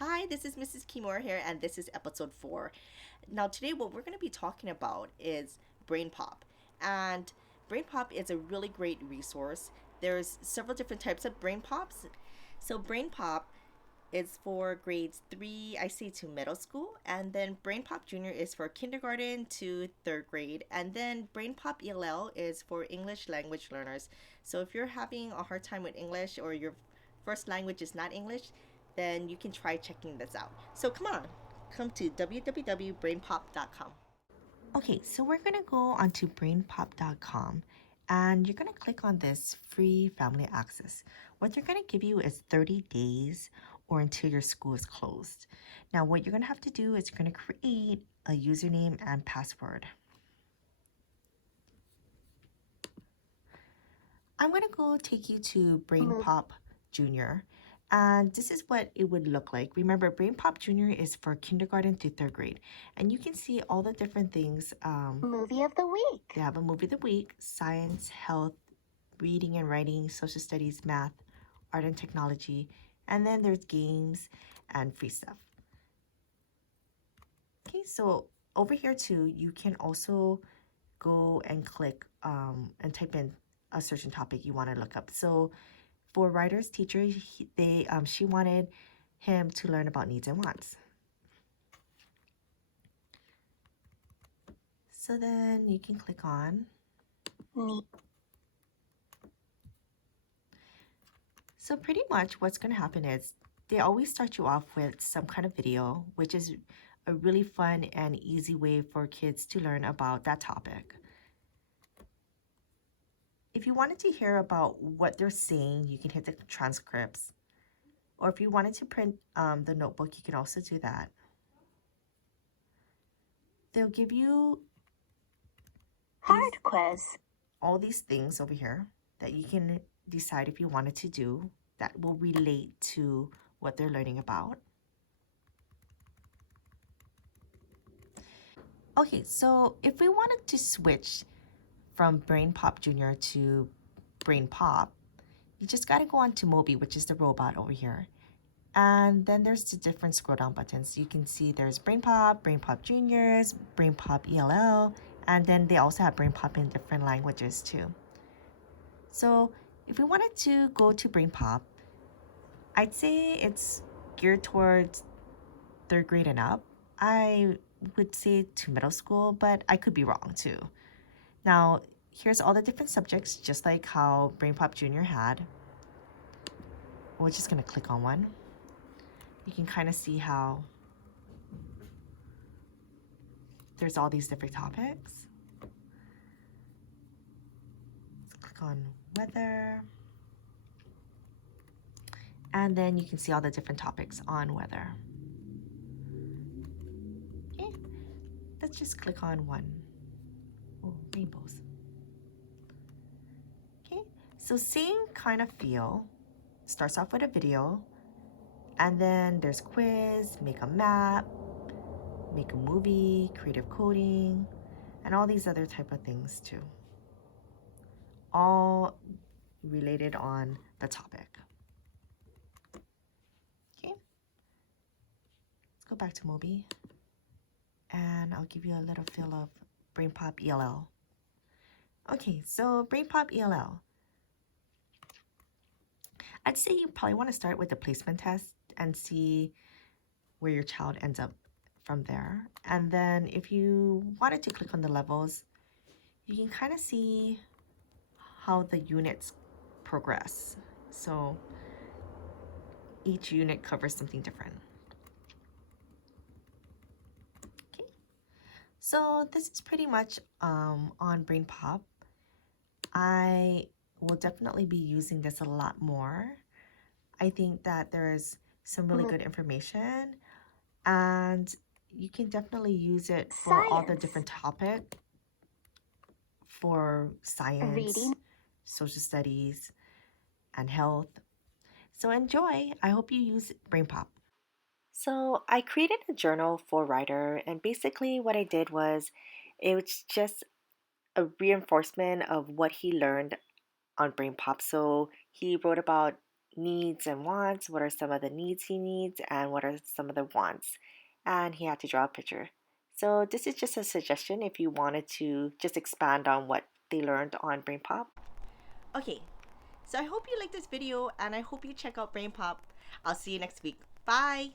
Hi, this is Mrs. Kimura here, and this is episode 4. Now, today, what we're going to be talking about is BrainPOP. And BrainPOP is a really great resource. There's several different types of BrainPOPs. So, BrainPOP is for grades 3, I say, to middle school, and then BrainPOP Jr is for kindergarten to 3rd grade, and then BrainPOP ELL is for English language learners. So, if you're having a hard time with English or your first language is not English, then you can try checking this out. So come on, come to www.brainpop.com. Okay, so we're gonna go onto brainpop.com and you're gonna click on this free family access. What they're gonna give you is 30 days or until your school is closed. Now, what you're gonna have to do is you're gonna create a username and password. I'm gonna go take you to BrainPOP Jr. And this is what it would look like. Remember, BrainPOP Jr. is for kindergarten to 3rd grade. And you can see all the different things. Movie of the week. They have a movie of the week, science, health, reading and writing, social studies, math, art and technology. And then there's games and free stuff. Okay, so over here too, you can also go and click and type in a certain topic you want to look up. So for writer's teacher, she wanted him to learn about needs and wants. So then you can click on Neat. So pretty much what's going to happen is they always start you off with some kind of video, which is a really fun and easy way for kids to learn about that topic. If you wanted to hear about what they're saying, you can hit the transcripts. Or if you wanted to print the notebook, you can also do that. They'll give you Hard quiz. all these things over here that you can decide if you wanted to do that will relate to what they're learning about. Okay, so if we wanted to switch from BrainPOP Jr. to BrainPOP, you just got to go on to Moby, which is the robot over here. And then there's the different scroll down buttons. You can see there's BrainPOP, BrainPOP Juniors, BrainPOP ELL, and then they also have BrainPOP in different languages too. So if we wanted to go to BrainPOP, I'd say it's geared towards 3rd grade and up. I would say to middle school, but I could be wrong too. Now, here's all the different subjects, just like how BrainPOP Jr. had. We're just going to click on one. You can kind of see how there's all these different topics. Let's click on weather. And then you can see all the different topics on weather. Okay, let's just click on one. Oh, rainbows. Okay, so same kind of feel. Starts off with a video, and then there's quiz, make a map, make a movie, creative coding, and all these other type of things too. All related on the topic. Okay, let's go back to Moby, and I'll give you a little feel of BrainPOP ELL. Okay, so BrainPOP ELL. I'd say you probably want to start with the placement test and see where your child ends up from there. And then if you wanted to click on the levels, you can kind of see how the units progress. So each unit covers something different. Okay, so this is pretty much on BrainPOP. I will definitely be using this a lot more. I think that there's some really good information, and you can definitely use it for all the different topics for science, Reading, social studies, and health. So enjoy. I hope you use BrainPOP. So I created a journal for Writer, and basically what I did was it was just a reinforcement of what he learned on BrainPOP. So he wrote about needs and wants, what are some of the needs he needs, and what are some of the wants. And he had to draw a picture. So this is just a suggestion if you wanted to just expand on what they learned on BrainPOP. Okay, so I hope you like this video and I hope you check out BrainPOP. I'll see you next week. Bye!